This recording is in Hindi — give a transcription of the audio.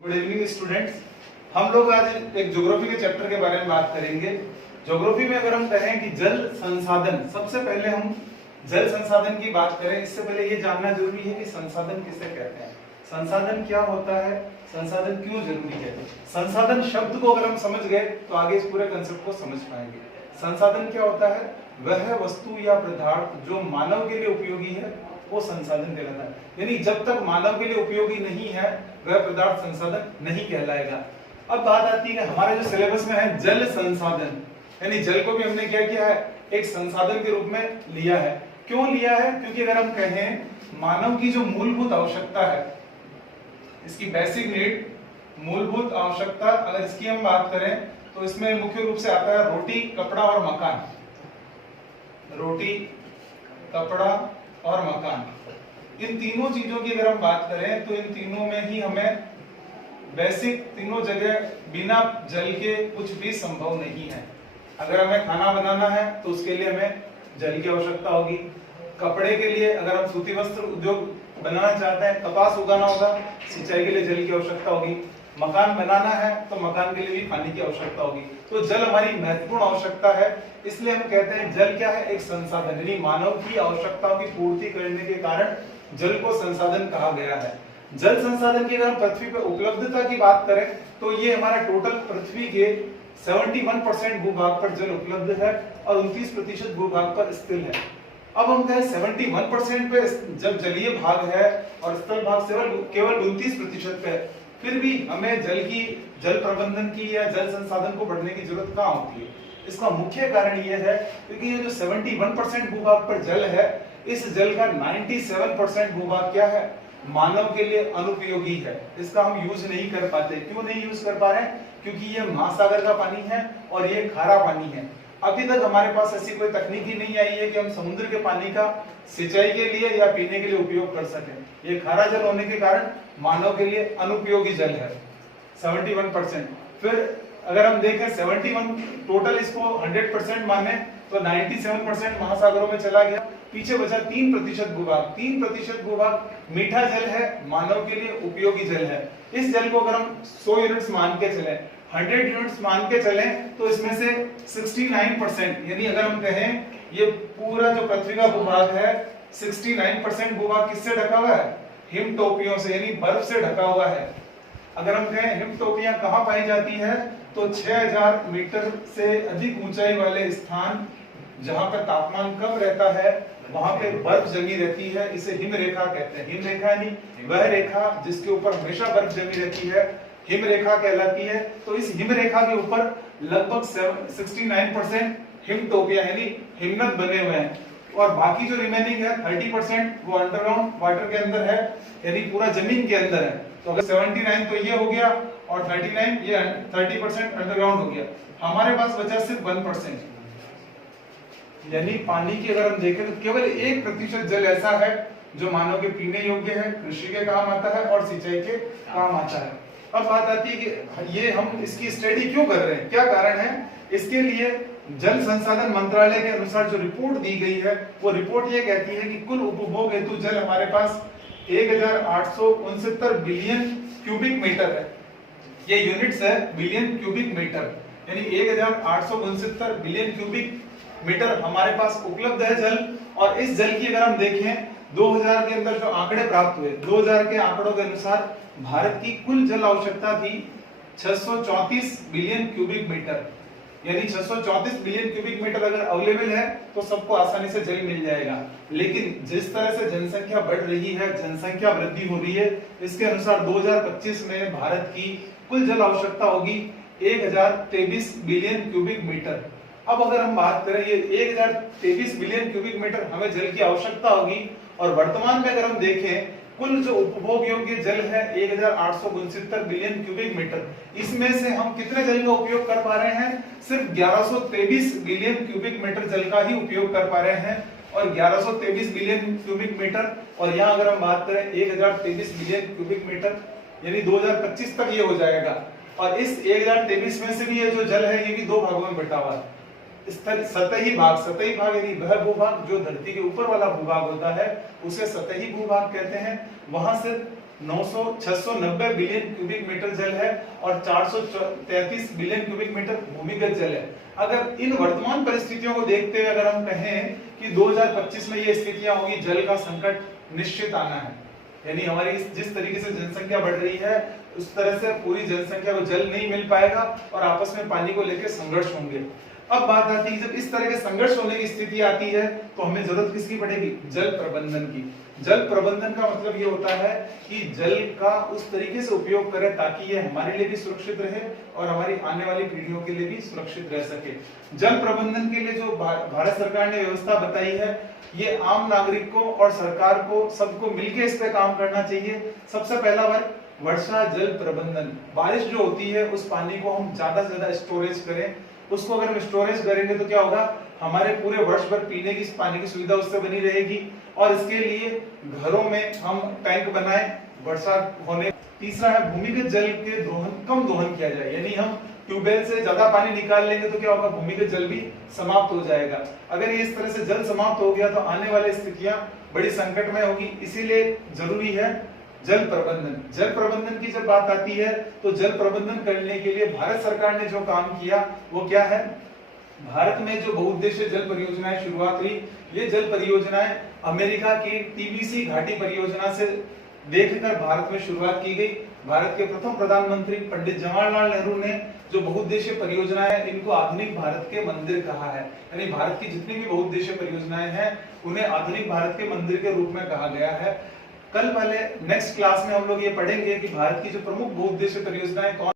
Good evening students. हम लोग आज एक ज्योग्राफी के चैप्टर के बारे में बात करेंगे। ज्योग्राफी में अगर हम कहें कि जल संसाधन, सबसे पहले हम जल संसाधन की बात करें, इससे पहले ये जानना जरूरी है कि संसाधन किसे कहते हैं, संसाधन क्या होता है, संसाधन क्यों जरूरी है। संसाधन शब्द को अगर हम समझ गए तो आगे इस पूरे कंसेप्ट को समझ पाएंगे। संसाधन क्या होता है? वह वस्तु या पदार्थ जो मानव के लिए उपयोगी है वो संसाधन कहलाता है। यानी जब तक मानव के लिए उपयोगी नहीं है वह पदार्थ संसाधन नहीं कहलाएगा। अब बात आती है हमारे जो सिलेबस में है जल संसाधन, यानी जल को भी हमने क्या किया है, एक संसाधन के रूप में लिया है। क्यों लिया है? क्योंकि अगर हम कहें मानव की जो मूलभूत आवश्यकता है, इसकी बेसिक नीड, मूलभूत आवश्यकता, अगर इसकी हम बात करें तो इसमें मुख्य रूप से आता है रोटी, कपड़ा और मकान। रोटी, कपड़ा और मकान, इन तीनों चीजों की अगर हम बात करें तो इन तीनों में ही हमें बेसिक, तीनों जगह बिना जल के कुछ भी संभव नहीं है। अगर हमें खाना बनाना है तो उसके लिए हमें जल की आवश्यकता होगी। कपड़े के लिए अगर हम सूती वस्त्र उद्योग बनाना चाहते हैं, कपास उगाना होगा, सिंचाई के लिए जल की आवश्यकता होगी। मकान बनाना है तो मकान के लिए भी पानी की आवश्यकता होगी। तो जल हमारी महत्वपूर्ण आवश्यकता है, इसलिए हम कहते हैं जल क्या है, एक संसाधन, यानी मानव की आवश्यकताओं की पूर्ति करने के कारण जल को संसाधन कहा गया है। जल संसाधन की अगर हम पृथ्वी पर उपलब्धता की बात करें तो ये हमारा टोटल पृथ्वी के 71% भूभाग पर जल उपलब्ध है और 29% भूभाग पर स्थिर है। अब हम कहें 71% पे जब जलीय भाग है और स्थल भाग केवल 29% पे, फिर भी हमें जल प्रबंधन की या जल संसाधन को बढ़ने की जरूरत कहाँ होती है? इसका मुख्य कारण यह है क्योंकि ये जो 71% भूभाग पर जल है, इस जल का 97% भूभाग क्या है, मानव के लिए अनुपयोगी है। इसका हम यूज नहीं कर पाते। क्यों नहीं यूज कर पा रहे हैं? क्योंकि ये महासागर का पानी है और ये खारा पानी है। अभी तक हमारे पास ऐसी कोई तकनीक ही नहीं आई है कि हम समुद्र के पानी का सिंचाई के लिए या पीने के लिए उपयोग कर सकें। ये खारा जल होने के कारण मानव के लिए अनुपयोगी जल है 71%। फिर अगर हम देखें 71 टोटल, इसको 100% माने तो 97% महासागरों में चला गया, पीछे बचा 3% भूभाग। 3% भूभाग मीठा जल है, मानव के लिए उपयोगी जल है। इस जल को अगर हम 100 यूनिट्स मान के चले, 100 यूनिट्स मान के चले तो इसमें से 69%, यानी अगर हम कहें ये पूरा जो पृथ्वी का भूभाग है 69% भूभाग किससे ढका हुआ है? हिमटोपियों से, यानी बर्फ से ढका हुआ है। अगर हम कहें हिमटोपियां कहाँ पाई जाती है तो 6000 मीटर से अधिक ऊंचाई वाले स्थान जहां पर तापमान कम रहता है वहां पे बर्फ जमी रहती है, इसे हिम रेखा कहते हैं। हिम रेखा यानी वह रेखा जिसके ऊपर हमेशा बर्फ जमी रहती है, हिम रेखा कहलाती है। तो इस हिम रेखा के ऊपर लगभग 69% हिमटोपिया यानी हिमनद बने हुए हैं और बाकी जो रिमेनिंग है 30% वो अंडरग्राउंड वाटर के अंदर है, यानी पूरा जमीन के अंदर है। तो अगर 79 तो ये हो गया और 39 ये 30% अंडरग्राउंड हो गया। हमारे पास बचा सिर्फ 1%, यानी पानी की अगर हम देखें तो केवल 1% जल ऐसा है जो मानव के पीने योग्य है, कृषि के काम आता है और सिंचाई के काम आता है। अब बात आती है कि ये हम इसकी स्टडी क्यों कर रहे हैं, क्या कारण है? इसके लिए जल संसाधन मंत्रालय के अनुसार जो रिपोर्ट दी गई है वो रिपोर्ट ये कहती है कि कुल उपभोग हेतु जल हमारे पास 1869 बिलियन क्यूबिक मीटर है। ये यूनिट्स है बिलियन क्यूबिक मीटर, यानी 1869 बिलियन क्यूबिक मीटर हमारे पास उपलब्ध है जल। और इस जल की अगर हम देखें 2000 के अंदर जो आंकड़े प्राप्त हुए, 2000 के आंकड़ों के अनुसार भारत की कुल जल आवश्यकता थी 634 बिलियन क्यूबिक मीटर, यानी 634 बिलियन क्यूबिक मीटर अगर अवेलेबल है तो सबको आसानी से जल मिल जाएगा। लेकिन जिस तरह से जनसंख्या बढ़ रही है, जनसंख्या वृद्धि हो रही है, इसके अनुसार 2025 में भारत की कुल जल आवश्यकता होगी 1023 बिलियन क्यूबिक मीटर। अब अगर हम बात करें ये 1023 बिलियन क्यूबिक मीटर हमें जल की आवश्यकता होगी और वर्तमान में अगर हम देखें कुल जो उपभोग योग्य जल है 1869 बिलियन क्यूबिक मीटर, इसमें से हम कितने जल का उपयोग कर पा रहे हैं? सिर्फ 1123 बिलियन क्यूबिक मीटर जल का ही उपयोग कर पा रहे हैं। और 1123 बिलियन क्यूबिक मीटर, और यहाँ अगर हम बात करें 1023 बिलियन क्यूबिक मीटर, यानी 2025 तक ये हो जाएगा। और इस 1023 में से भी ये जो जल है ये भी दो भागों में बटा हुआ है। सतही भाग यानी वह भूभाग जो धरती के ऊपर वाला भूभाग होता है उसे सतही भूभाग कहते हैं। वहां से 690 बिलियन क्यूबिक मीटर जल है और 433 बिलियन क्यूबिक मीटर भूमिगत जल है। अगर इन वर्तमान परिस्थितियों को देखते हुए अगर हम कहें कि 2025 में ये स्थितियां होगी, जल का संकट निश्चित आना है, यानी हमारी जिस तरीके से जनसंख्या बढ़ रही है उस तरह से पूरी जनसंख्या को जल नहीं मिल पाएगा और आपस में पानी को लेकर संघर्ष होंगे। अब बात आती है जब इस तरह के संघर्ष होने की स्थिति आती है तो हमें जरूरत किसकी पड़ेगी? जल प्रबंधन की। जल प्रबंधन का मतलब ये होता है कि जल का उस तरीके से उपयोग करें ताकि ये हमारे लिए भी सुरक्षित रहे और हमारी आने वाली पीढ़ियों के लिए भी सुरक्षित रह सके। जल प्रबंधन के लिए जो भारत सरकार ने व्यवस्था बताई है, ये आम नागरिकों और सरकार को सबको मिलकर इस पे काम करना चाहिए। सबसे पहला वर्ग वर्षा जल प्रबंधन। बारिश जो होती है उस पानी को हम ज्यादा से ज्यादा स्टोरेज करें। उसको अगर हम स्टोरेज करेंगे तो क्या होगा, हमारे पूरे वर्ष भर पीने की पानी की सुविधा उससे बनी रहेगी। और इसके लिए घरों में हम टैंक बनाएं वर्षा होने। तीसरा है भूमिगत जल के कम दोहन किया जाए, यानी हम ट्यूबवेल से ज्यादा पानी निकाल लेंगे तो क्या होगा, भूमिगत जल भी समाप्त हो जाएगा। अगर ये इस तरह से जल समाप्त हो गया तो आने वाली स्थितियां बड़ी संकटमय होगी। इसीलिए जरूरी है जल प्रबंधन। जल प्रबंधन की जब बात आती है तो जल प्रबंधन करने के लिए भारत सरकार ने जो काम किया वो क्या है, भारत में जो बहुउद्देशीय जल परियोजनाएं शुरुआत हुई, ये जल परियोजनाएं अमेरिका की टीबीसी घाटी परियोजना से देखकर भारत में शुरुआत की गई। भारत के प्रथम प्रधानमंत्री पंडित जवाहरलाल नेहरू ने जो बहुउद्देशीय परियोजनाएं हैं इनको आधुनिक भारत के मंदिर कहा है, यानी भारत की जितनी भी बहुउद्देशीय परियोजनाएं हैं उन्हें आधुनिक भारत के मंदिर के रूप में कहा गया है। कल वाले नेक्स्ट क्लास में हम लोग ये पढ़ेंगे कि भारत की जो प्रमुख बहुउद्देशीय परियोजनाएं कौन